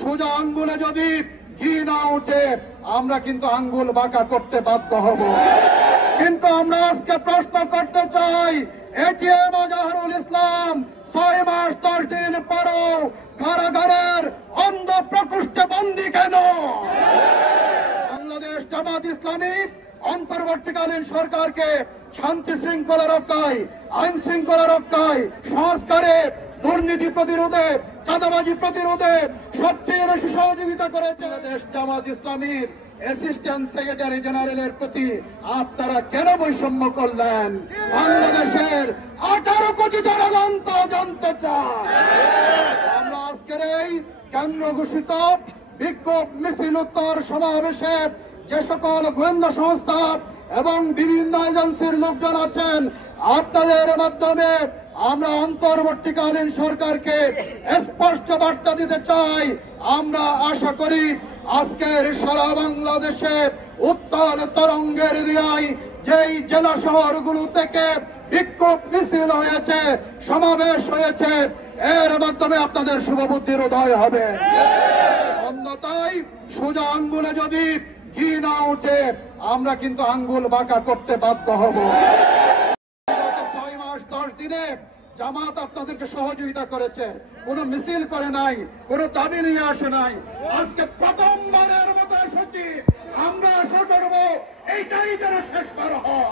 সোজা আঙ্গুলে যদি ঘি না উঠে আমরা কিন্তু আঙ্গুল বাঁকা করতে বাধ্য হব। কিন্তু আমরা আজকে প্রশ্ন করতে চাই, এটিএম আজহারুল ইসলাম 6 মাস 10 দিন পরও কারাগারের অন্ধ প্রকোষ্ঠে বন্দী কেন? বাংলাদেশ জামাত ইসলামী অন্তর্বর্তীকালীন সরকারকে শান্তি শৃঙ্খলা রক্ষায়, আইন শৃঙ্খলা রক্ষায়, সংস্কারে, দুর্নীতি প্রতিরোধে, চাঁদাবাজি প্রতিরোধে সবচেয়ে বেশি সহযোগিতা করেছে। বাংলাদেশ জামাত ইসলামীর অ্যাসিস্ট্যান্ট সেক্রেটারি জেনারেলের প্রতি আপনারা কেন বৈষম্য করলেন? বাংলাদেশের 18 কোটি জনগণ তা জানতে চায়। আমরা আজকের এই কেন্দ্র ঘোষিত বিক্ষোভ মিছিল উত্তর সমাবেশে যে সকল গোয়েন্দা সংস্থা এবং বিভিন্ন এজেন্সির লোকজন আছেন, আপনাদের মাধ্যমে আমরা অন্তর্বর্তীকালীন সরকারকে স্পষ্ট বার্তা দিতে চাই। আমরা আশা করি আজকের সারা বাংলাদেশে উত্তাল তরঙ্গের দিয়ায় যেই জেলা শহরগুলো থেকে বিক্ষোভ মিছিল হয়েছে, সমাবেশ হয়েছে, এর মাধ্যমে আপনাদের শুভবুদ্ধির উদয় হবে। অন্যথায় সোজা আঙ্গুলে যদি ঘি না উঠে আমরা কিন্তু আঙ্গুল বাঁকা করতে বাধ্য হব। 6 মাস 10 দিনে জামাত আপনাদেরকে সহযোগিতা করেছে, কোনো মিছিল করে নাই, কোনো দাবি নিয়ে আসে নাই। আজকে প্রথমবারের মতো এসেছি, আমরা আশা করবো এইটাই যেন শেষবার হয়।